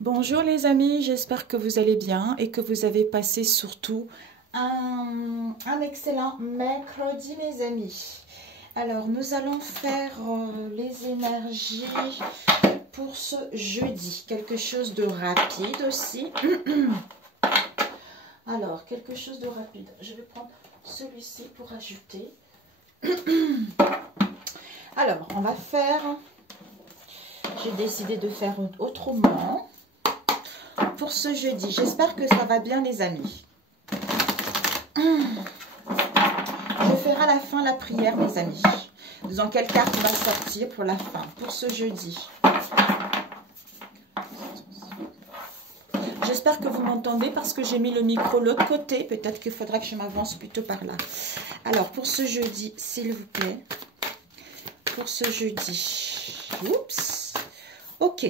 Bonjour les amis, j'espère que vous allez bien et que vous avez passé surtout un excellent mercredi mes amis. Alors nous allons faire les énergies pour ce jeudi, quelque chose de rapide aussi. Alors quelque chose de rapide, je vais prendre celui-ci pour ajouter. Alors on va faire, j'ai décidé de faire autrement. Pour ce jeudi, j'espère que ça va bien les amis. Je ferai à la fin la prière mes amis. Disons quelle carte va sortir pour la fin, pour ce jeudi. J'espère que vous m'entendez parce que j'ai mis le micro de l'autre côté. Peut-être qu'il faudra que je m'avance plutôt par là. Alors pour ce jeudi, s'il vous plaît. Pour ce jeudi. Oups. Ok.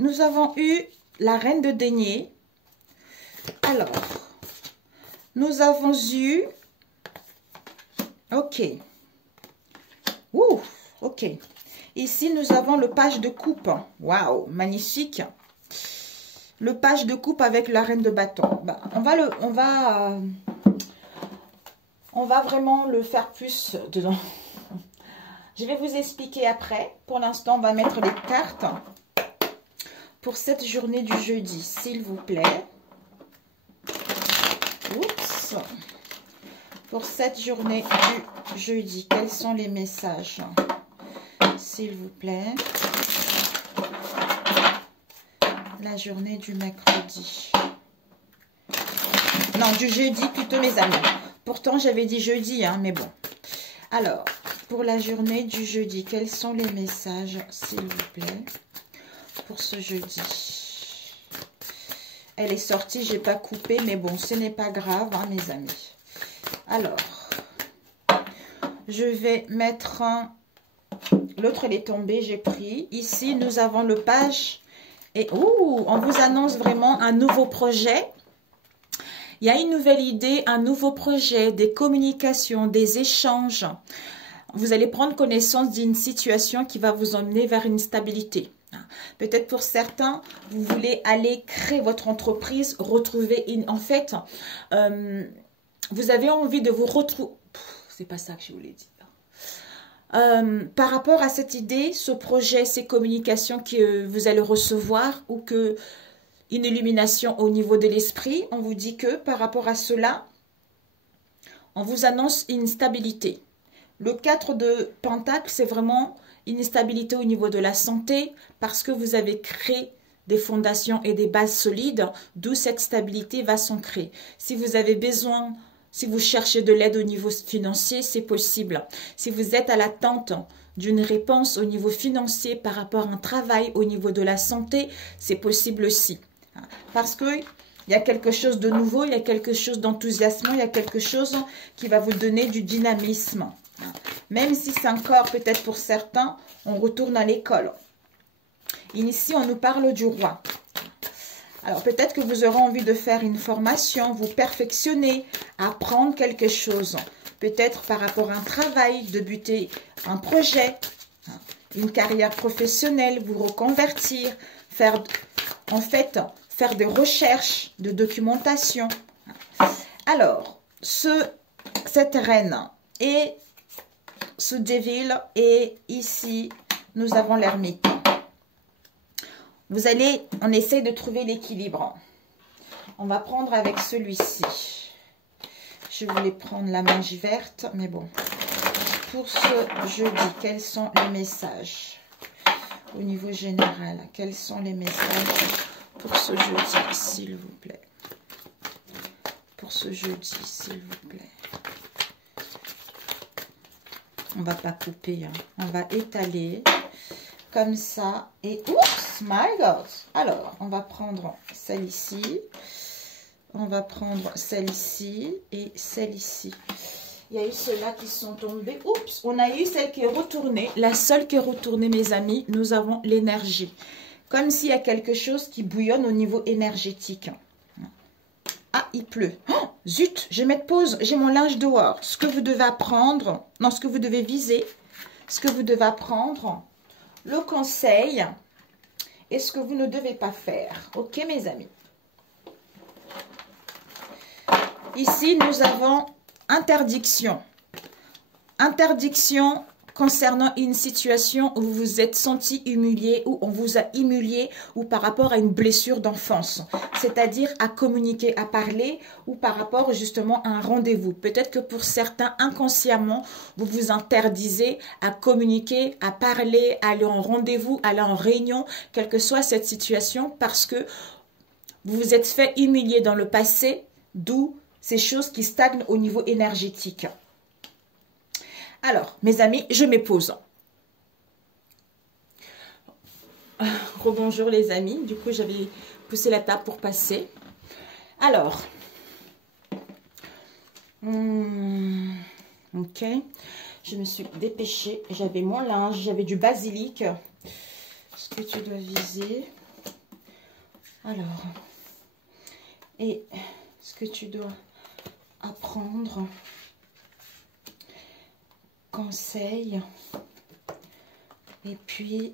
Nous avons eu la reine de denier. Alors, nous avons eu... Ok. Ouh, ok. Ici, nous avons le page de coupe. Waouh, magnifique. Le page de coupe avec la reine de bâton. Bah, on va vraiment le faire plus dedans. Je vais vous expliquer après. Pour l'instant, on va mettre les cartes. Pour cette journée du jeudi, s'il vous plaît. Oups. Pour cette journée du jeudi, quels sont les messages? S'il vous plaît. La journée du mercredi. Non, du jeudi plutôt mes amis. Pourtant, j'avais dit jeudi, hein, mais bon. Alors, pour la journée du jeudi, quels sont les messages, s'il vous plaît? Pour ce jeudi. Elle est sortie, j'ai pas coupé, mais bon, ce n'est pas grave, hein, mes amis. Alors, je vais mettre l'autre, elle est tombée, j'ai pris. Ici, nous avons le page. Et on vous annonce vraiment un nouveau projet. Il y a une nouvelle idée, un nouveau projet, des communications, des échanges. Vous allez prendre connaissance d'une situation qui va vous emmener vers une stabilité. Peut-être pour certains, vous voulez aller créer votre entreprise, retrouver une... En fait, vous avez envie de vous retrouver... C'est pas ça que je voulais dire. Par rapport à cette idée, ce projet, ces communications que vous allez recevoir ou que une illumination au niveau de l'esprit, on vous dit que par rapport à cela, on vous annonce une stabilité. Le 4 de Pentacle, c'est vraiment une stabilité au niveau de la santé parce que vous avez créé des fondations et des bases solides, d'où cette stabilité va s'ancrer. Si vous avez besoin, si vous cherchez de l'aide au niveau financier, c'est possible. Si vous êtes à l'attente d'une réponse au niveau financier par rapport à un travail au niveau de la santé, c'est possible aussi. Parce qu'il y a quelque chose de nouveau, il y a quelque chose d'enthousiasmant, il y a quelque chose qui va vous donner du dynamisme. Même si c'est encore, peut-être pour certains, on retourne à l'école. Ici, on nous parle du roi. Alors, peut-être que vous aurez envie de faire une formation, vous perfectionner, apprendre quelque chose. Peut-être par rapport à un travail, débuter un projet, une carrière professionnelle, vous reconvertir, faire des recherches de documentation. Alors, cette reine et ce devil, et ici, nous avons l'ermite. On essaie de trouver l'équilibre. On va prendre avec celui-ci. Je voulais prendre la manche verte, mais bon. Pour ce jeudi, quels sont les messages? Au niveau général, quels sont les messages pour ce jeudi, s'il vous plaît? Pour ce jeudi, s'il vous plaît. On va pas couper, hein. On va étaler comme ça. Et oups, my God! Alors, on va prendre celle ici. On va prendre celle ici et celle ici. Il y a eu ceux-là qui sont tombés. Oups, on a eu celle qui est retournée. La seule qui est retournée, mes amis, nous avons l'énergie. Comme s'il y a quelque chose qui bouillonne au niveau énergétique. Ah, il pleut. Oh, zut, je vais mettre pause. J'ai mon linge dehors. Ce que vous devez apprendre, non, ce que vous devez viser, ce que vous devez apprendre, le conseil et ce que vous ne devez pas faire. Ok, mes amis? Ici, nous avons interdiction. Interdiction concernant une situation où vous vous êtes senti humilié, ou on vous a humilié, ou par rapport à une blessure d'enfance. C'est-à-dire à communiquer, à parler, ou par rapport justement à un rendez-vous. Peut-être que pour certains, inconsciemment, vous vous interdisez à communiquer, à parler, à aller en rendez-vous, à aller en réunion, quelle que soit cette situation, parce que vous vous êtes fait humilier dans le passé, d'où ces choses qui stagnent au niveau énergétique. Alors, mes amis, je me pose. Rebonjour les amis. Du coup, j'avais poussé la table pour passer. Alors. Ok. Je me suis dépêchée. J'avais mon linge. J'avais du basilic. Ce que tu dois viser. Alors. Et ce que tu dois apprendre. Conseil, et puis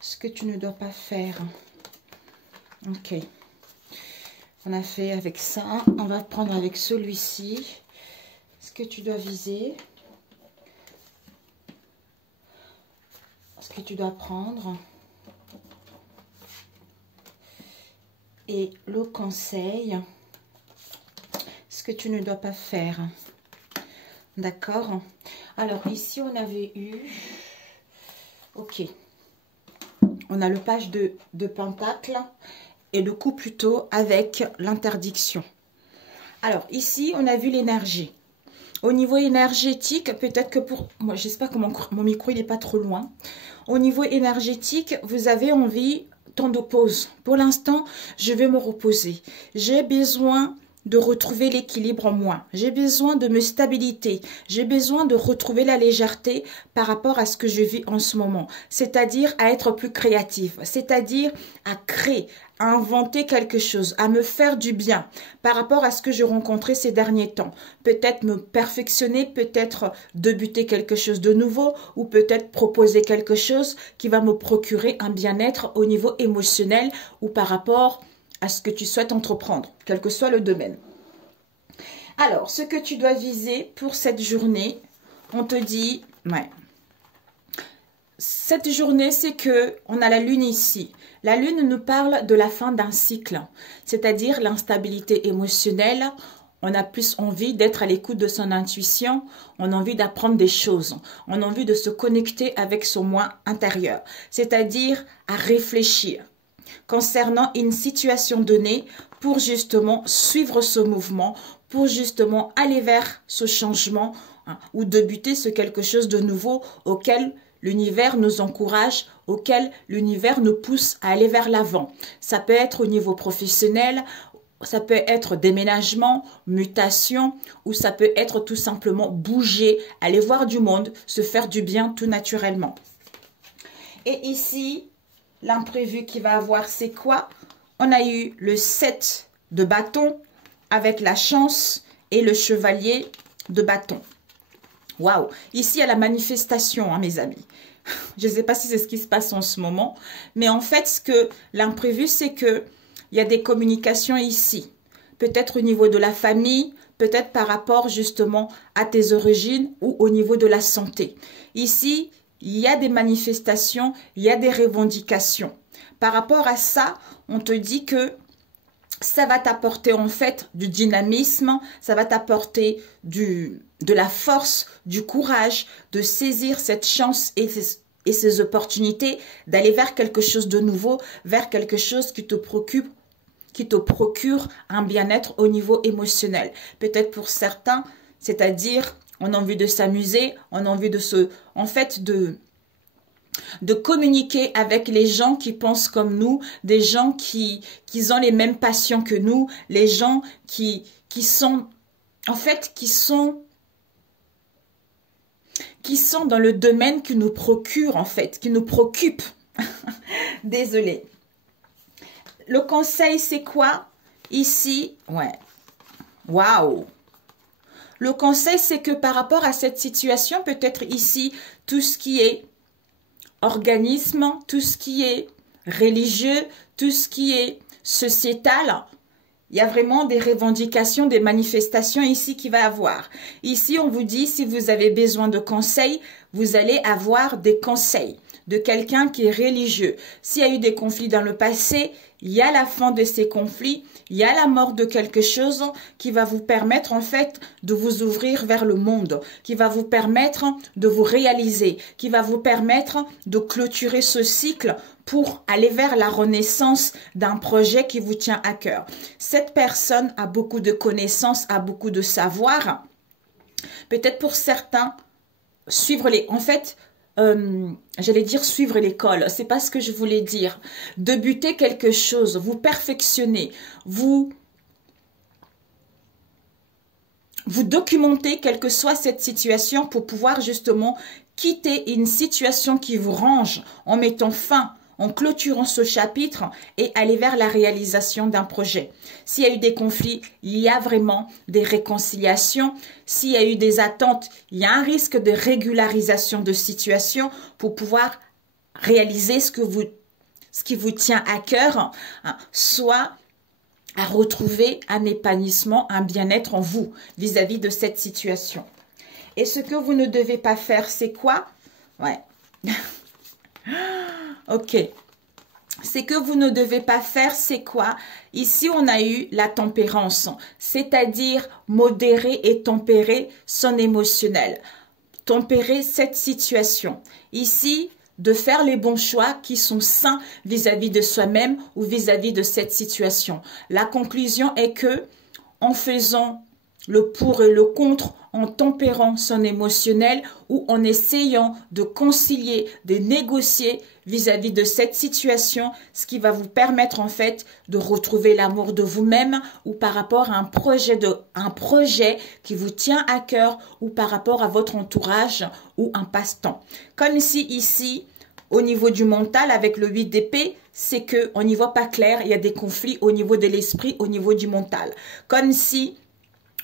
ce que tu ne dois pas faire. Ok, on a fait avec ça, on va prendre avec celui-ci. Ce que tu dois viser, ce que tu dois prendre, et le conseil, ce que tu ne dois pas faire. D'accord? Alors, ici, on avait eu... Ok. On a le page de Pentacle et le coup plutôt avec l'interdiction. Alors, ici, on a vu l'énergie. Au niveau énergétique, peut-être que pour... Moi, j'espère que mon micro, il n'est pas trop loin. Au niveau énergétique, vous avez envie temps de pause. Pour l'instant, je vais me reposer. J'ai besoin de retrouver l'équilibre en moi. J'ai besoin de me stabiliser. J'ai besoin de retrouver la légèreté par rapport à ce que je vis en ce moment. C'est-à-dire à être plus créative. C'est-à-dire à créer, à inventer quelque chose, à me faire du bien par rapport à ce que j'ai rencontré ces derniers temps. Peut-être me perfectionner, peut-être débuter quelque chose de nouveau ou peut-être proposer quelque chose qui va me procurer un bien-être au niveau émotionnel ou par rapport à ce que tu souhaites entreprendre, quel que soit le domaine. Alors, ce que tu dois viser pour cette journée, on te dit, ouais, cette journée, c'est que on a la lune ici. La lune nous parle de la fin d'un cycle, c'est-à-dire l'instabilité émotionnelle. On a plus envie d'être à l'écoute de son intuition, on a envie d'apprendre des choses, on a envie de se connecter avec son moi intérieur, c'est-à-dire à réfléchir concernant une situation donnée pour justement suivre ce mouvement, pour justement aller vers ce changement ou débuter ce quelque chose de nouveau auquel l'univers nous encourage, auquel l'univers nous pousse à aller vers l'avant. Ça peut être au niveau professionnel, ça peut être déménagement, mutation, ou ça peut être tout simplement bouger, aller voir du monde, se faire du bien tout naturellement. Et ici, l'imprévu qui va avoir, c'est quoi? On a eu le 7 de bâton avec la chance et le chevalier de bâton. Waouh! Ici, il y a la manifestation, hein, mes amis. Je ne sais pas si c'est ce qui se passe en ce moment, mais en fait, ce que l'imprévu, c'est que il y a des communications ici. Peut-être au niveau de la famille, peut-être par rapport justement à tes origines ou au niveau de la santé. Ici, il y a des manifestations, il y a des revendications. Par rapport à ça, on te dit que ça va t'apporter en fait du dynamisme, ça va t'apporter de la force, du courage de saisir cette chance et ces opportunités, d'aller vers quelque chose de nouveau, vers quelque chose qui te procure un bien-être au niveau émotionnel. Peut-être pour certains, c'est-à-dire on a envie de s'amuser, on a envie de communiquer avec les gens qui pensent comme nous, des gens qui ont les mêmes passions que nous, les gens qui sont dans le domaine qui nous procure en fait, qui nous préoccupe. Désolée. Le conseil, c'est quoi? Ici, ouais. Waouh! Le conseil, c'est que par rapport à cette situation, peut-être ici, tout ce qui est organisme, tout ce qui est religieux, tout ce qui est sociétal. Il y a vraiment des revendications, des manifestations ici qui va avoir. Ici, on vous dit, si vous avez besoin de conseils, vous allez avoir des conseils de quelqu'un qui est religieux. S'il y a eu des conflits dans le passé, il y a la fin de ces conflits, il y a la mort de quelque chose qui va vous permettre en fait de vous ouvrir vers le monde, qui va vous permettre de vous réaliser, qui va vous permettre de clôturer ce cycle pour aller vers la renaissance d'un projet qui vous tient à cœur. Cette personne a beaucoup de connaissances, a beaucoup de savoir. Peut-être pour certains, suivre les... En fait, j'allais dire suivre l'école, c'est pas ce que je voulais dire. Débuter quelque chose, vous perfectionner, vous documenter quelle que soit cette situation pour pouvoir justement quitter une situation qui vous range en mettant fin, en clôturant ce chapitre et aller vers la réalisation d'un projet. S'il y a eu des conflits, il y a vraiment des réconciliations. S'il y a eu des attentes, il y a un risque de régularisation de situation pour pouvoir réaliser ce qui vous tient à cœur, hein, soit à retrouver un épanouissement, un bien-être en vous vis-à-vis de cette situation. Et ce que vous ne devez pas faire, c'est quoi? Ouais. Ok. Ce que vous ne devez pas faire, c'est quoi? Ici, on a eu la tempérance, c'est-à-dire modérer et tempérer son émotionnel. Tempérer cette situation. Ici, de faire les bons choix qui sont sains vis-à-vis de soi-même ou vis-à-vis de cette situation. La conclusion est que, en faisant le pour et le contre, en tempérant son émotionnel ou en essayant de concilier, de négocier vis-à-vis de cette situation, ce qui va vous permettre en fait de retrouver l'amour de vous-même ou par rapport à un projet qui vous tient à cœur ou par rapport à votre entourage ou un passe-temps. Comme si ici, au niveau du mental avec le 8 d'épée, c'est qu'on n'y voit pas clair, il y a des conflits au niveau de l'esprit, au niveau du mental. Comme si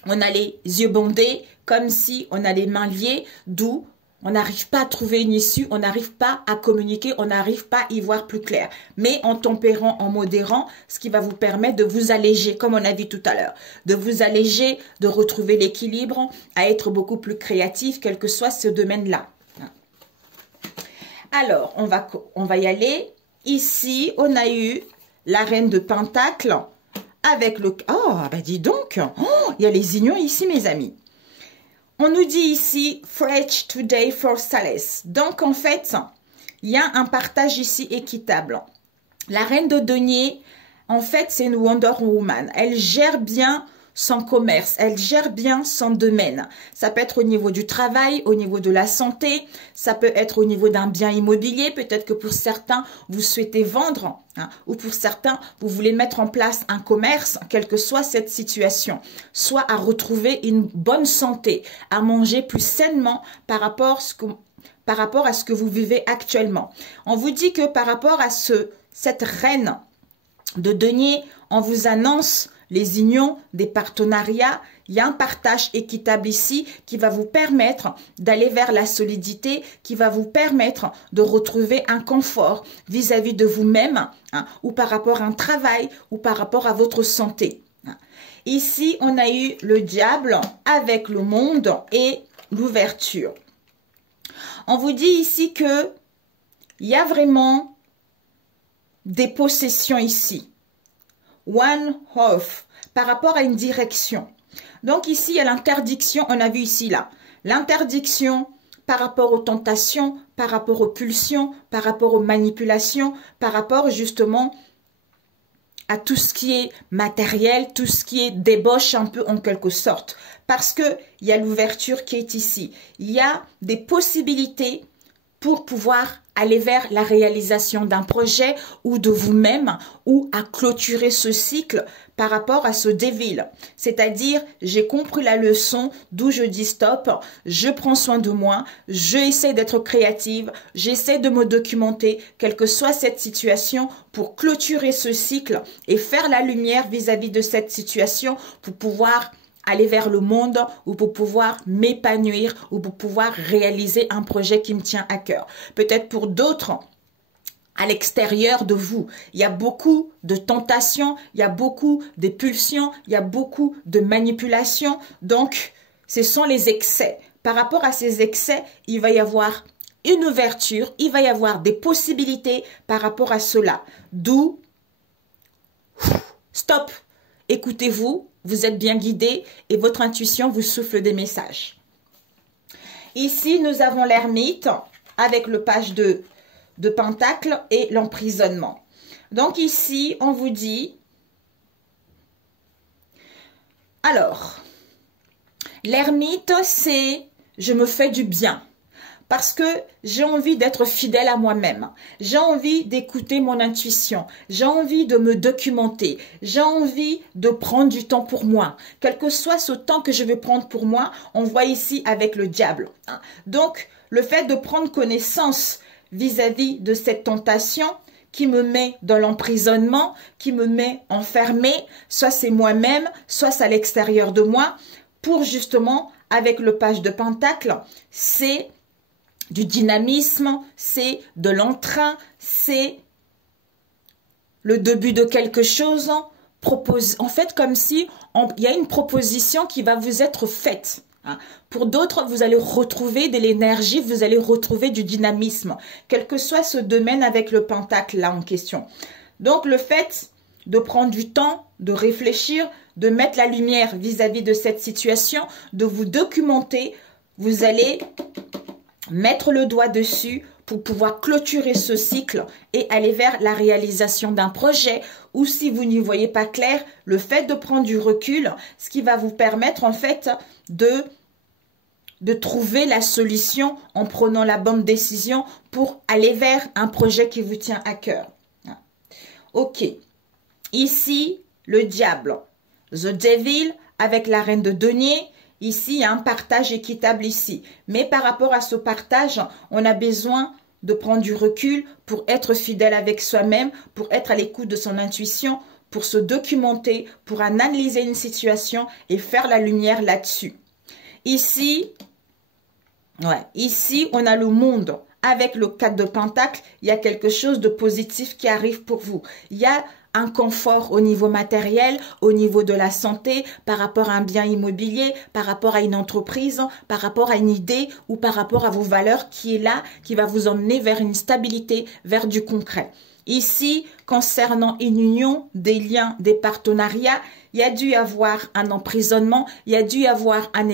on a les yeux bandés, comme si on a les mains liées, d'où on n'arrive pas à trouver une issue, on n'arrive pas à communiquer, on n'arrive pas à y voir plus clair. Mais en tempérant, en modérant, ce qui va vous permettre de vous alléger, comme on a dit tout à l'heure, de vous alléger, de retrouver l'équilibre, à être beaucoup plus créatif, quel que soit ce domaine-là. Alors, on va y aller. Ici, on a eu la reine de Pentacle avec le... Oh, bah dis donc, oh, il y a les unions ici, mes amis. On nous dit ici, Fresh today for Sales. Donc, en fait, il y a un partage ici équitable. La reine de denier, en fait, c'est une Wonder Woman. Elle gère bien son commerce, elle gère bien son domaine. Ça peut être au niveau du travail, au niveau de la santé, ça peut être au niveau d'un bien immobilier. Peut-être que pour certains, vous souhaitez vendre, hein, ou pour certains, vous voulez mettre en place un commerce, quelle que soit cette situation. Soit à retrouver une bonne santé, à manger plus sainement par rapport à ce que vous vivez actuellement. On vous dit que par rapport à cette reine de denier, on vous annonce les unions, des partenariats. Il y a un partage équitable ici qui va vous permettre d'aller vers la solidité, qui va vous permettre de retrouver un confort vis-à-vis de vous-même, hein, ou par rapport à un travail, ou par rapport à votre santé. Ici, on a eu le diable avec le monde et l'ouverture. On vous dit ici que il y a vraiment des possessions ici. One off, par rapport à une direction. Donc ici, il y a l'interdiction, on a vu ici, là. L'interdiction par rapport aux tentations, par rapport aux pulsions, par rapport aux manipulations, par rapport justement à tout ce qui est matériel, tout ce qui est débauche un peu en quelque sorte. Parce qu'il y a l'ouverture qui est ici. Il y a des possibilités pour pouvoir aller vers la réalisation d'un projet ou de vous-même ou à clôturer ce cycle par rapport à ce dévil. C'est-à-dire, j'ai compris la leçon d'où je dis stop, je prends soin de moi, j'essaie d'être créative, j'essaie de me documenter, quelle que soit cette situation, pour clôturer ce cycle et faire la lumière vis-à-vis de cette situation pour pouvoir aller vers le monde ou pour pouvoir m'épanouir ou pour pouvoir réaliser un projet qui me tient à cœur. Peut-être pour d'autres, à l'extérieur de vous. Il y a beaucoup de tentations, il y a beaucoup de pulsions, il y a beaucoup de manipulations. Donc, ce sont les excès. Par rapport à ces excès, il va y avoir une ouverture, il va y avoir des possibilités par rapport à cela. D'où, stop, écoutez-vous, vous êtes bien guidé et votre intuition vous souffle des messages. Ici, nous avons l'ermite avec le page de Pentacle et l'emprisonnement. Donc ici, on vous dit, alors, l'ermite, c'est je me fais du bien. Parce que j'ai envie d'être fidèle à moi-même. J'ai envie d'écouter mon intuition. J'ai envie de me documenter. J'ai envie de prendre du temps pour moi. Quel que soit ce temps que je vais prendre pour moi, on voit ici avec le diable. Donc, le fait de prendre connaissance vis-à-vis de cette tentation qui me met dans l'emprisonnement, qui me met enfermé, soit c'est moi-même, soit c'est à l'extérieur de moi, pour justement, avec le page de Pentacle, c'est du dynamisme, c'est de l'entrain, c'est le début de quelque chose. En fait, comme si il y a une proposition qui va vous être faite. Pour d'autres, vous allez retrouver de l'énergie, vous allez retrouver du dynamisme, quel que soit ce domaine avec le pentacle là en question. Donc, le fait de prendre du temps, de réfléchir, de mettre la lumière vis-à-vis de cette situation, de vous documenter, vous allez mettre le doigt dessus pour pouvoir clôturer ce cycle et aller vers la réalisation d'un projet, ou si vous n'y voyez pas clair, le fait de prendre du recul, ce qui va vous permettre en fait de trouver la solution en prenant la bonne décision pour aller vers un projet qui vous tient à cœur. Ok, ici le diable, the devil avec la reine de denier. Ici, il y a un partage équitable ici. Mais par rapport à ce partage, on a besoin de prendre du recul pour être fidèle avec soi-même, pour être à l'écoute de son intuition, pour se documenter, pour analyser une situation et faire la lumière là-dessus. Ici, ici, on a le monde. Avec le 4 de Pentacle, il y a quelque chose de positif qui arrive pour vous. Il y a un confort au niveau matériel, au niveau de la santé, par rapport à un bien immobilier, par rapport à une entreprise, par rapport à une idée ou par rapport à vos valeurs qui est là, qui va vous emmener vers une stabilité, vers du concret. Ici, concernant une union, des liens, des partenariats, il y a dû y avoir un emprisonnement, il y a dû y avoir un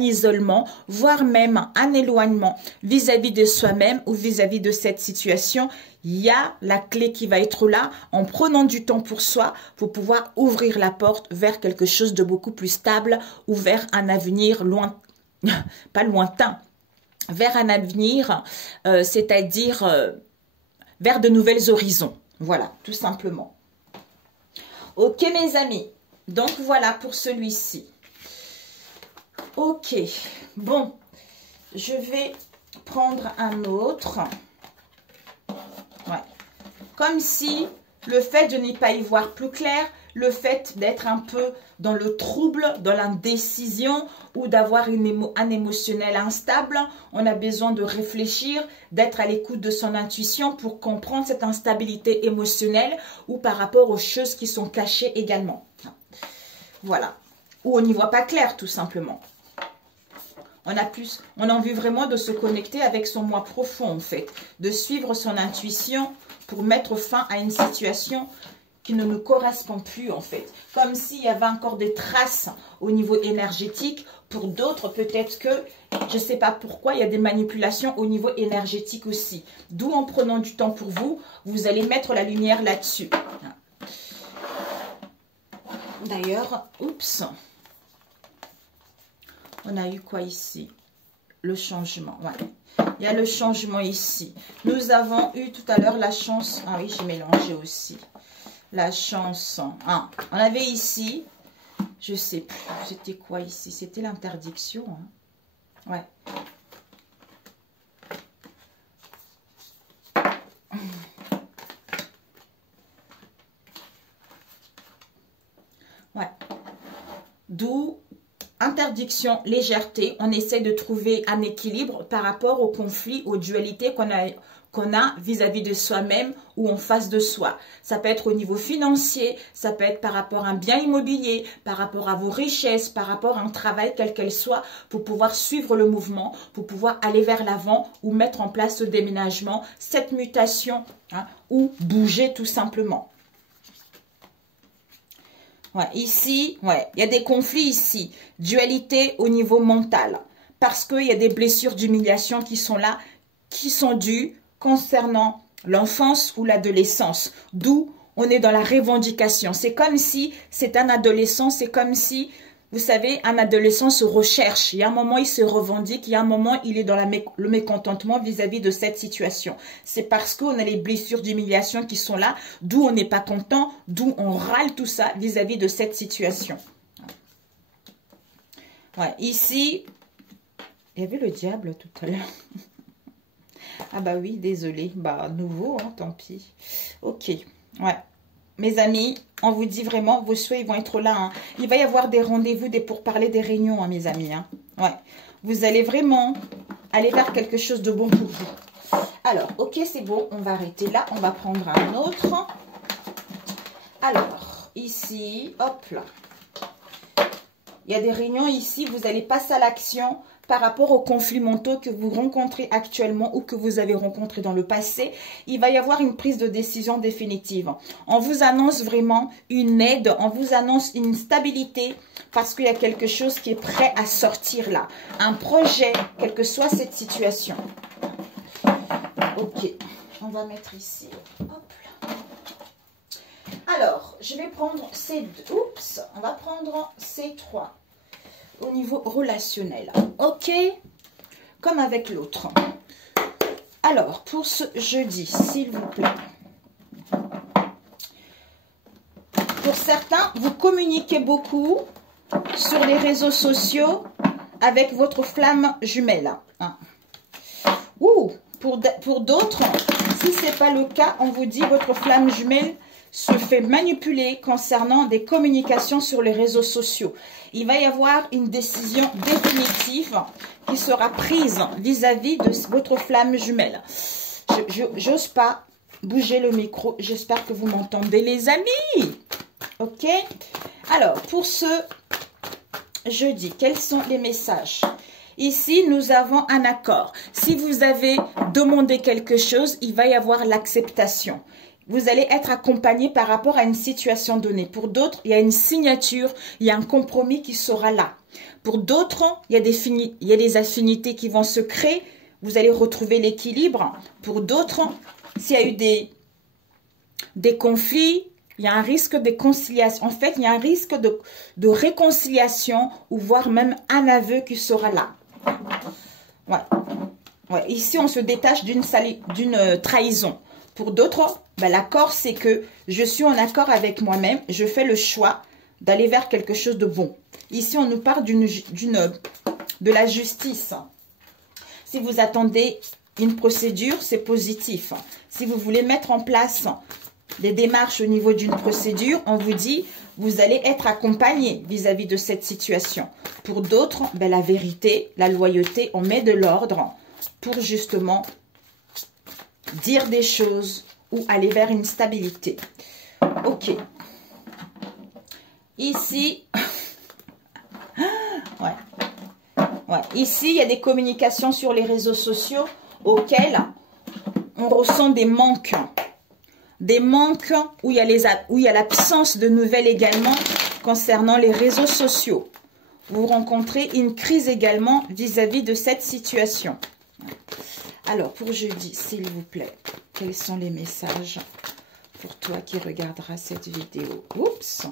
isolement, voire même un éloignement vis-à-vis de soi-même ou vis-à-vis de cette situation. Il y a la clé qui va être là, en prenant du temps pour soi, pour pouvoir ouvrir la porte vers quelque chose de beaucoup plus stable ou vers un avenir loin, pas lointain, vers un avenir, c'est-à-dire vers de nouvelles horizons. Voilà, tout simplement. Ok, mes amis. Donc, voilà pour celui-ci. Ok. Bon, je vais prendre un autre. Ouais. Comme si le fait de n'y pas y voir plus clair, le fait d'être un peu dans le trouble, dans l'indécision ou d'avoir un émotionnel instable, on a besoin de réfléchir, d'être à l'écoute de son intuition pour comprendre cette instabilité émotionnelle ou par rapport aux choses qui sont cachées également. Voilà. Ou on n'y voit pas clair tout simplement. On a envie vraiment de se connecter avec son moi profond en fait, de suivre son intuition pour mettre fin à une situation qui ne nous correspond plus en fait. Comme s'il y avait encore des traces au niveau énergétique. Pour d'autres, peut-être que, je ne sais pas pourquoi, il y a des manipulations au niveau énergétique aussi. D'où en prenant du temps pour vous, vous allez mettre la lumière là-dessus. D'ailleurs, oups, on a eu quoi ici? Le changement, ouais. Il y a le changement ici. Nous avons eu tout à l'heure la chance. Ah oui, j'ai mélangé aussi. La chance. Ah, on avait ici, je sais plus, c'était quoi ici? C'était l'interdiction. Hein. Ouais. Ouais. D'où interdiction, légèreté. On essaie de trouver un équilibre par rapport au conflit, aux dualités qu'on a vis-à-vis de soi-même ou en face de soi. Ça peut être au niveau financier, ça peut être par rapport à un bien immobilier, par rapport à vos richesses, par rapport à un travail quel qu'elle soit, pour pouvoir suivre le mouvement, pour pouvoir aller vers l'avant ou mettre en place ce déménagement, cette mutation, hein, ou bouger tout simplement. Ouais, ici, ouais, il y a des conflits ici, dualité au niveau mental, parce qu'il y a des blessures d'humiliation qui sont là, qui sont dues concernant l'enfance ou l'adolescence, d'où on est dans la revendication. C'est comme si c'est un adolescent, c'est comme si, vous savez, un adolescent se recherche. Il y a un moment, il se revendique, il y a un moment, il est dans le mécontentement vis-à-vis de cette situation. C'est parce qu'on a les blessures d'humiliation qui sont là, d'où on n'est pas content, d'où on râle tout ça vis-à-vis de cette situation. Ouais, ici, il y avait le diable tout à l'heure. Ah bah oui, désolé. Bah, nouveau, hein, tant pis. Ok, ouais. Mes amis, on vous dit vraiment, vos souhaits ils vont être là. Hein. Il va y avoir des rendez-vous, des pourparlers, des réunions, hein, mes amis. Hein. Ouais. Vous allez vraiment aller vers quelque chose de bon pour vous. Alors, ok, c'est bon. On va arrêter là. On va prendre un autre. Alors, ici, hop là. Il y a des réunions ici. Vous allez passer à l'action par rapport aux conflits mentaux que vous rencontrez actuellement ou que vous avez rencontrés dans le passé. Il va y avoir une prise de décision définitive. On vous annonce vraiment une aide, on vous annonce une stabilité parce qu'il y a quelque chose qui est prêt à sortir là. Un projet, quelle que soit cette situation. Ok, on va mettre ici. Hop là. Alors, je vais prendre ces deux. Oups, on va prendre ces trois. Au niveau relationnel. Ok, comme avec l'autre. Alors, pour ce jeudi, s'il vous plaît. Pour certains, vous communiquez beaucoup sur les réseaux sociaux avec votre flamme jumelle. Hein. Ouh, pour d'autres, si ce n'est pas le cas, on vous dit votre flamme jumelle se fait manipuler concernant des communications sur les réseaux sociaux. Il va y avoir une décision définitive qui sera prise vis-à-vis de votre flamme jumelle. J'ose pas bouger le micro. J'espère que vous m'entendez, les amis. Ok? Alors, pour ce jeudi, quels sont les messages? Ici, nous avons un accord. Si vous avez demandé quelque chose, il va y avoir l'acceptation. Vous allez être accompagné par rapport à une situation donnée. Pour d'autres, il y a une signature, il y a un compromis qui sera là. Pour d'autres, il y a des affinités qui vont se créer. Vous allez retrouver l'équilibre. Pour d'autres, s'il y a eu des conflits, il y a un risque de conciliation. En fait, il y a un risque de réconciliation ou voire même un aveu qui sera là. Ouais. Ouais. Ici, on se détache d'une trahison. Pour d'autres, ben, l'accord, c'est que je suis en accord avec moi-même. Je fais le choix d'aller vers quelque chose de bon. Ici, on nous parle de la justice. Si vous attendez une procédure, c'est positif. Si vous voulez mettre en place des démarches au niveau d'une procédure, on vous dit, vous allez être accompagné vis-à-vis de cette situation. Pour d'autres, ben, la vérité, la loyauté, on met de l'ordre pour justement dire des choses ou aller vers une stabilité. Ok. Ici, ouais. Ici, il y a des communications sur les réseaux sociaux auxquelles on ressent des manques. Des manques où il y a l'absence de nouvelles également concernant les réseaux sociaux. Vous rencontrez une crise également vis-à-vis de cette situation. Alors, pour jeudi, s'il vous plaît, quels sont les messages pour toi qui regarderas cette vidéo? Oups.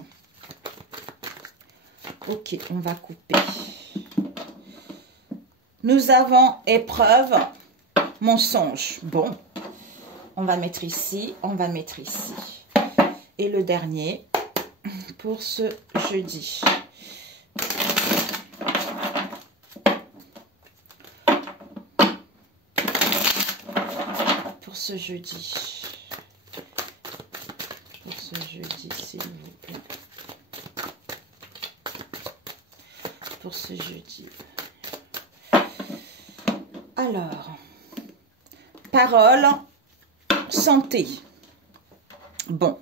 Ok, on va couper. Nous avons épreuve, mensonge. Bon, on va mettre ici, on va mettre ici. Et le dernier, pour ce jeudi. Pour ce jeudi, s'il vous plaît. Pour ce jeudi. Alors, parole santé. Bon,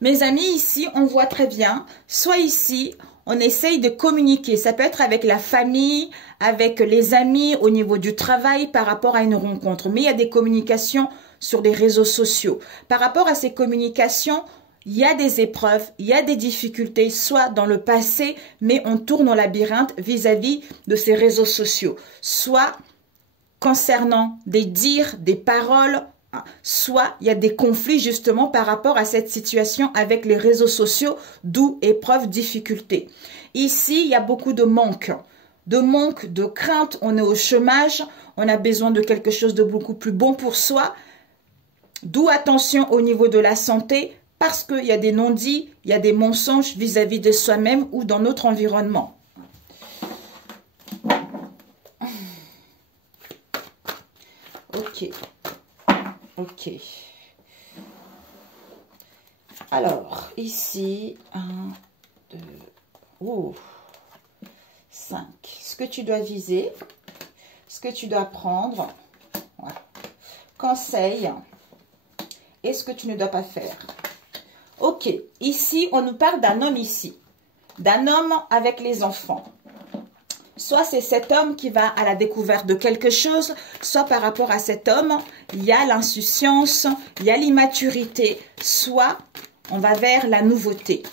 mes amis, ici, on voit très bien, soit ici, on essaye de communiquer. Ça peut être avec la famille, avec les amis, au niveau du travail, par rapport à une rencontre. Mais il y a des communications sur les réseaux sociaux. Par rapport à ces communications, il y a des épreuves, il y a des difficultés, soit dans le passé, mais on tourne au labyrinthe vis-à-vis de ces réseaux sociaux. Soit concernant des dires, des paroles, soit il y a des conflits justement par rapport à cette situation avec les réseaux sociaux, d'où épreuve, difficulté. Ici, il y a beaucoup de manque, de crainte, on est au chômage, on a besoin de quelque chose de beaucoup plus bon pour soi, d'où attention au niveau de la santé, parce qu'il y a des non-dits, il y a des mensonges vis-à-vis de soi-même ou dans notre environnement. Ok. Ok. Alors, ici, 1, 2, 5. Ce que tu dois viser, ce que tu dois prendre, ouais. Conseil, et ce que tu ne dois pas faire. Ok, ici, on nous parle d'un homme ici, d'un homme avec les enfants. Soit c'est cet homme qui va à la découverte de quelque chose, soit par rapport à cet homme, il y a l'insouciance, il y a l'immaturité, soit on va vers la nouveauté.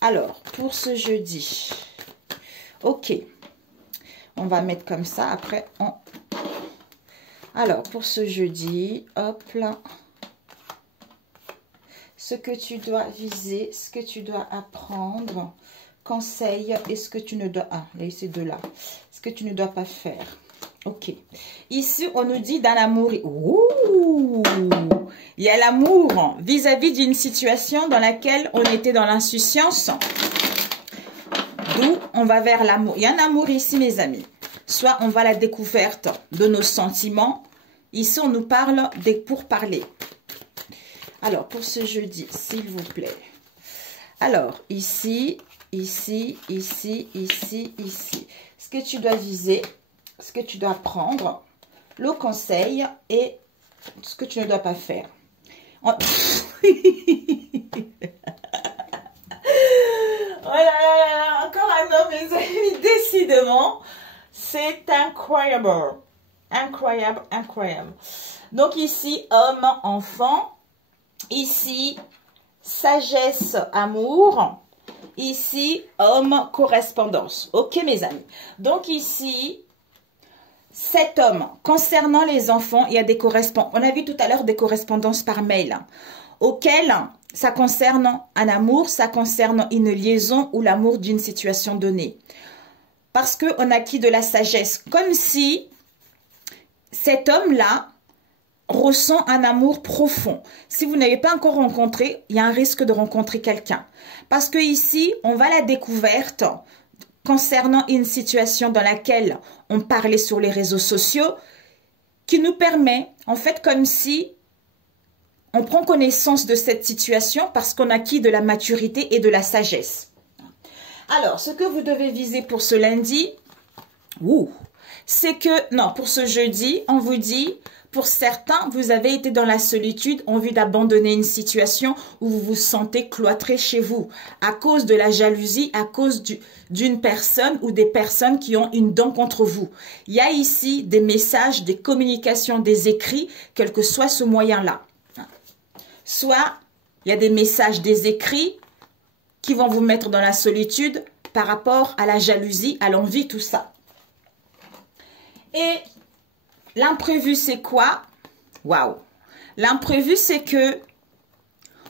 Alors, pour ce jeudi, ok, on va mettre comme ça, après on... Alors, pour ce jeudi, hop là, ce que tu dois viser, ce que tu dois apprendre... Conseil, et ce que tu ne dois... Ah, là, c'est deux là. Ce que tu ne dois pas faire. Ok. Ici, on nous dit dans l'amour... Ouh! Il y a l'amour vis-à-vis d'une situation dans laquelle on était dans l'insouciance. D'où on va vers l'amour. Il y a un amour ici, mes amis. Soit on va à la découverte de nos sentiments. Ici, on nous parle des pourparlers. Alors, pour ce jeudi, s'il vous plaît. Alors, ici... Ici, ici, ici, ici. Ce que tu dois viser, ce que tu dois prendre, le conseil et ce que tu ne dois pas faire. Oh là là, encore un homme, mes amis, décidément, c'est incroyable. Incroyable, incroyable. Donc ici, homme, enfant. Ici, sagesse, amour. Ici, homme, correspondance. Ok, mes amis. Donc ici, cet homme, concernant les enfants, il y a des correspondances. On a vu tout à l'heure des correspondances par mail, auxquelles ça concerne un amour, ça concerne une liaison ou l'amour d'une situation donnée. Parce qu'on acquis de la sagesse, comme si cet homme-là ressent un amour profond. Si vous n'avez pas encore rencontré, il y a un risque de rencontrer quelqu'un. Parce que ici, on va à la découverte concernant une situation dans laquelle on parlait sur les réseaux sociaux, qui nous permet, en fait, comme si on prend connaissance de cette situation parce qu'on acquis de la maturité et de la sagesse. Alors, ce que vous devez viser pour ce lundi, c'est que, non, pour ce jeudi, on vous dit... Pour certains, vous avez été dans la solitude, envie d'abandonner une situation où vous vous sentez cloîtré chez vous à cause de la jalousie, à cause d'une personne ou des personnes qui ont une dent contre vous. Il y a ici des messages, des communications, des écrits, quel que soit ce moyen-là. Soit il y a des messages, des écrits qui vont vous mettre dans la solitude par rapport à la jalousie, à l'envie, tout ça. Et l'imprévu, c'est quoi? Waouh! L'imprévu, c'est que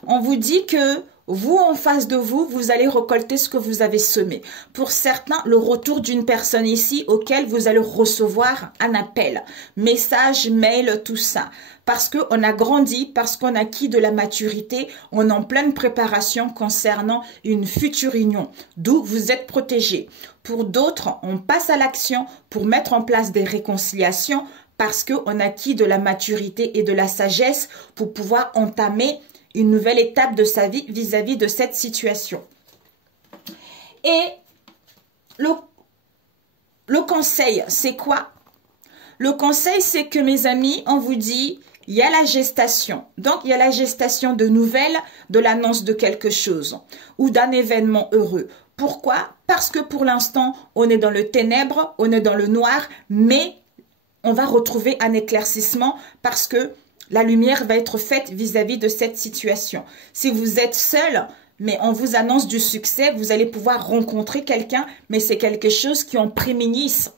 on vous dit que vous, en face de vous, vous allez récolter ce que vous avez semé. Pour certains, le retour d'une personne ici auquel vous allez recevoir un appel, message, mail, tout ça. Parce qu'on a grandi, parce qu'on a acquis de la maturité, on est en pleine préparation concernant une future union, d'où vous êtes protégés. Pour d'autres, on passe à l'action pour mettre en place des réconciliations parce qu'on a acquis de la maturité et de la sagesse pour pouvoir entamer une nouvelle étape de sa vie vis-à-vis de cette situation. Et le conseil, c'est quoi? Le conseil, c'est que mes amis, on vous dit il y a la gestation. Donc, il y a la gestation de nouvelles, de l'annonce de quelque chose ou d'un événement heureux. Pourquoi? Parce que pour l'instant, on est dans le ténèbre, on est dans le noir, mais on va retrouver un éclaircissement parce que la lumière va être faite vis-à-vis de cette situation. Si vous êtes seul, mais on vous annonce du succès, vous allez pouvoir rencontrer quelqu'un, mais c'est quelque chose qui en prémunisse,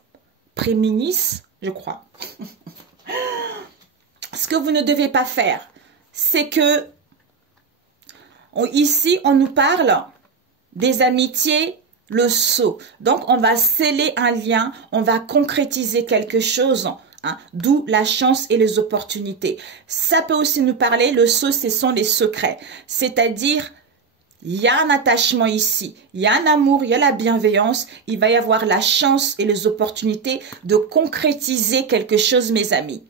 je crois. Ce que vous ne devez pas faire, c'est que ici, on nous parle des amitiés, le sceau. Donc, on va sceller un lien, on va concrétiser quelque chose, hein, d'où la chance et les opportunités. Ça peut aussi nous parler, le sceau, ce sont les secrets. C'est-à-dire, il y a un attachement ici, il y a un amour, il y a la bienveillance, il va y avoir la chance et les opportunités de concrétiser quelque chose, mes amis.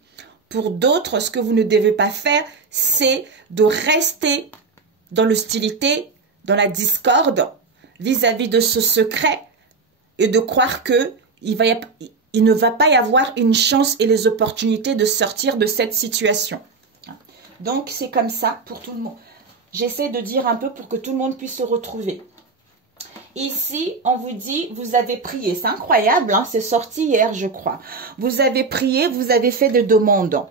Pour d'autres, ce que vous ne devez pas faire, c'est de rester dans l'hostilité, dans la discorde, vis-à-vis de ce secret et de croire que il ne va pas y avoir une chance et les opportunités de sortir de cette situation. Donc, c'est comme ça pour tout le monde. J'essaie de dire un peu pour que tout le monde puisse se retrouver. Ici, on vous dit, vous avez prié. C'est incroyable, hein, c'est sorti hier, je crois. Vous avez prié, vous avez fait des demandes.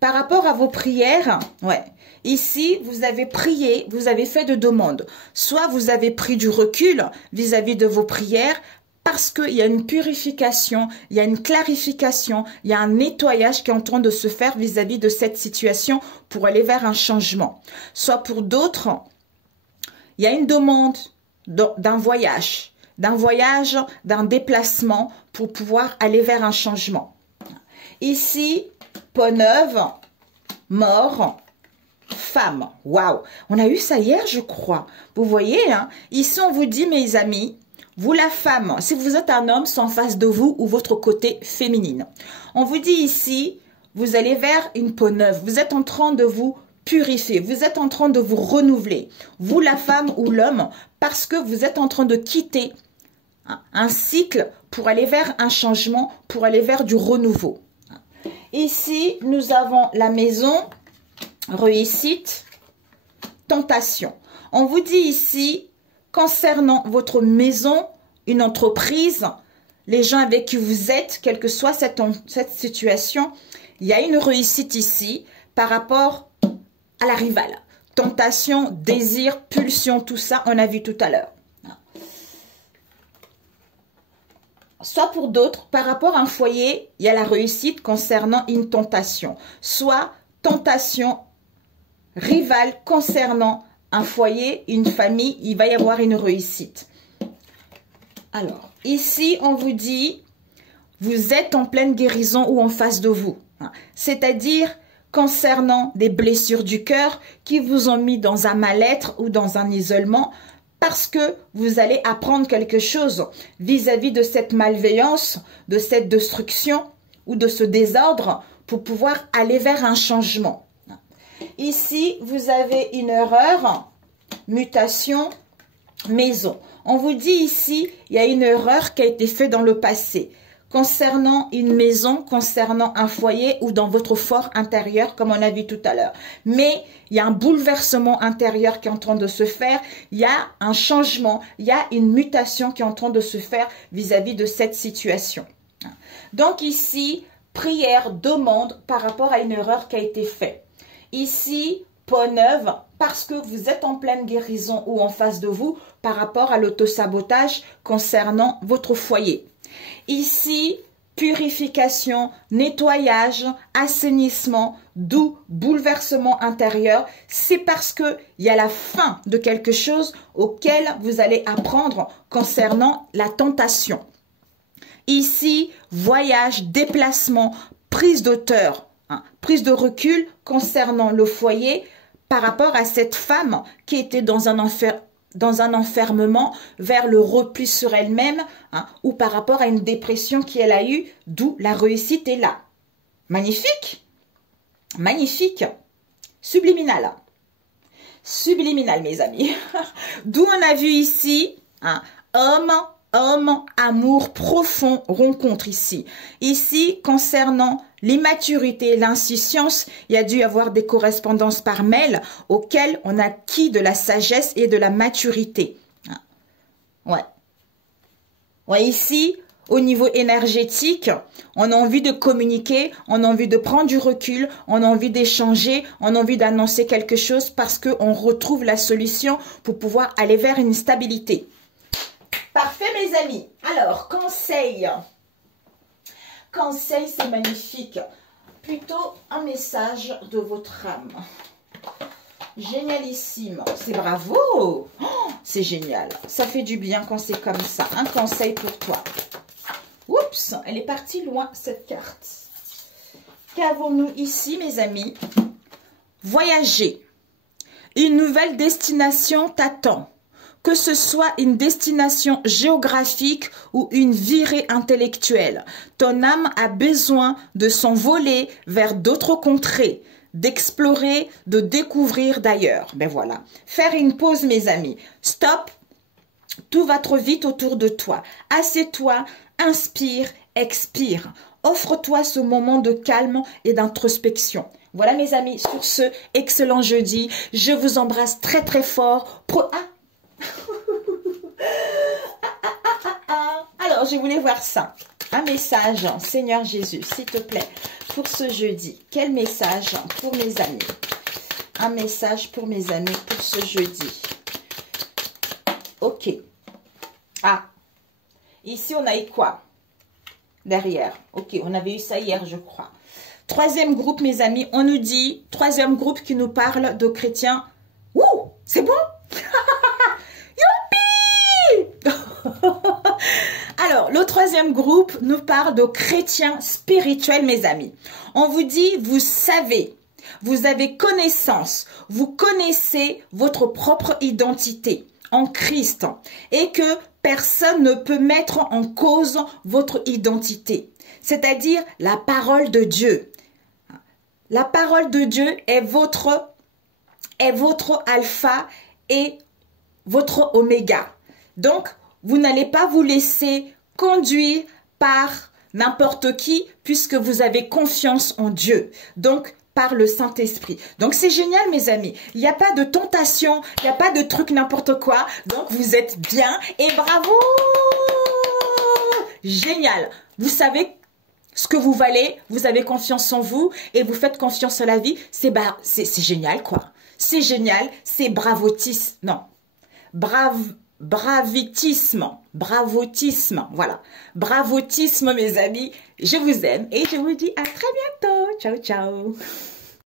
Par rapport à vos prières, ouais. Ici, vous avez prié, vous avez fait de demandes. Soit vous avez pris du recul vis-à-vis de vos prières parce qu'il y a une purification, il y a une clarification, il y a un nettoyage qui est en train de se faire vis-à-vis de cette situation pour aller vers un changement. Soit pour d'autres, il y a une demande d'un voyage, d'un déplacement pour pouvoir aller vers un changement. Ici, peau neuve, mort, femme. Waouh, on a eu ça hier, je crois. Vous voyez, hein? Ici, on vous dit, mes amis, vous la femme, si vous êtes un homme, c'est en face de vous ou votre côté féminine. On vous dit ici, vous allez vers une peau neuve. Vous êtes en train de vous purifier. Vous êtes en train de vous renouveler. Vous, la femme ou l'homme, parce que vous êtes en train de quitter un cycle pour aller vers un changement, pour aller vers du renouveau. Ici, nous avons la maison, réussite, tentation. On vous dit ici, concernant votre maison, une entreprise, les gens avec qui vous êtes, quelle que soit cette situation, il y a une réussite ici par rapport à la rivale. Tentation, désir, pulsion, tout ça, on a vu tout à l'heure. Soit pour d'autres, par rapport à un foyer, il y a la réussite concernant une tentation. Soit tentation rivale concernant un foyer, une famille, il va y avoir une réussite. Alors, ici, on vous dit, vous êtes en pleine guérison ou en face de vous. C'est-à-dire, concernant des blessures du cœur qui vous ont mis dans un mal-être ou dans un isolement, parce que vous allez apprendre quelque chose vis-à-vis de cette malveillance, de cette destruction ou de ce désordre pour pouvoir aller vers un changement. Ici, vous avez une erreur, mutation, maison. On vous dit ici, il y a une erreur qui a été faite dans le passé concernant une maison, concernant un foyer ou dans votre fort intérieur, comme on a vu tout à l'heure. Mais il y a un bouleversement intérieur qui est en train de se faire, il y a un changement, il y a une mutation qui est en train de se faire vis-à-vis de cette situation. Donc ici, prière, demande par rapport à une erreur qui a été faite. Ici, peau neuve, parce que vous êtes en pleine guérison ou en face de vous par rapport à l'autosabotage concernant votre foyer. Ici, purification, nettoyage, assainissement, d'où bouleversement intérieur. C'est parce qu'il y a la fin de quelque chose auquel vous allez apprendre concernant la tentation. Ici, voyage, déplacement, prise d'auteur, prise de recul concernant le foyer par rapport à cette femme qui était dans un enfermement vers le repli sur elle-même, ou par rapport à une dépression qu'elle a eue, d'où la réussite est là. Magnifique, magnifique, subliminal, subliminal mes amis. D'où on a vu ici, homme, homme, amour profond, rencontre ici. Ici, concernant l'immaturité et l'insouciance, il y a dû y avoir des correspondances par mail auxquelles on a acquis de la sagesse et de la maturité. Ouais. Ouais, ici, au niveau énergétique, on a envie de communiquer, on a envie de prendre du recul, on a envie d'échanger, on a envie d'annoncer quelque chose parce qu'on retrouve la solution pour pouvoir aller vers une stabilité. Parfait, mes amis. Alors, conseil. Conseil, c'est magnifique. Plutôt un message de votre âme. Génialissime. C'est bravo. Oh, c'est génial. Ça fait du bien quand c'est comme ça. Un conseil pour toi. Oups, elle est partie loin, cette carte. Qu'avons-nous ici, mes amis? Voyager. Une nouvelle destination t'attend. Que ce soit une destination géographique ou une virée intellectuelle. Ton âme a besoin de s'envoler vers d'autres contrées, d'explorer, de découvrir d'ailleurs. Ben voilà. Faire une pause, mes amis. Stop. Tout va trop vite autour de toi. Assieds-toi, inspire, expire. Offre-toi ce moment de calme et d'introspection. Voilà, mes amis, sur ce excellent jeudi. Je vous embrasse très très fort. Alors, je voulais voir ça. Un message, Seigneur Jésus, s'il te plaît, pour ce jeudi. Quel message pour mes amis? Un message pour mes amis pour ce jeudi. Ok. Ah. Ici, on a eu quoi? Derrière. Ok, on avait eu ça hier, je crois. Troisième groupe, mes amis, on nous dit, troisième groupe qui nous parle de chrétiens. Ouh, c'est bon? Alors, le troisième groupe nous parle de chrétiens spirituels, mes amis. On vous dit, vous savez, vous avez connaissance, vous connaissez votre propre identité en Christ et que personne ne peut mettre en cause votre identité, c'est-à-dire la parole de Dieu. La parole de Dieu est votre alpha et votre oméga. Donc, vous n'allez pas vous laisser conduire par n'importe qui puisque vous avez confiance en Dieu. Donc, par le Saint-Esprit. Donc, c'est génial, mes amis. Il n'y a pas de tentation, il n'y a pas de truc n'importe quoi. Donc, vous êtes bien et bravo! Génial. Vous savez ce que vous valez, vous avez confiance en vous et vous faites confiance à la vie. C'est génial, quoi. C'est génial, c'est bravotis. Non. Bravotisme, voilà. Bravotisme, mes amis. Je vous aime et je vous dis à très bientôt. Ciao, ciao.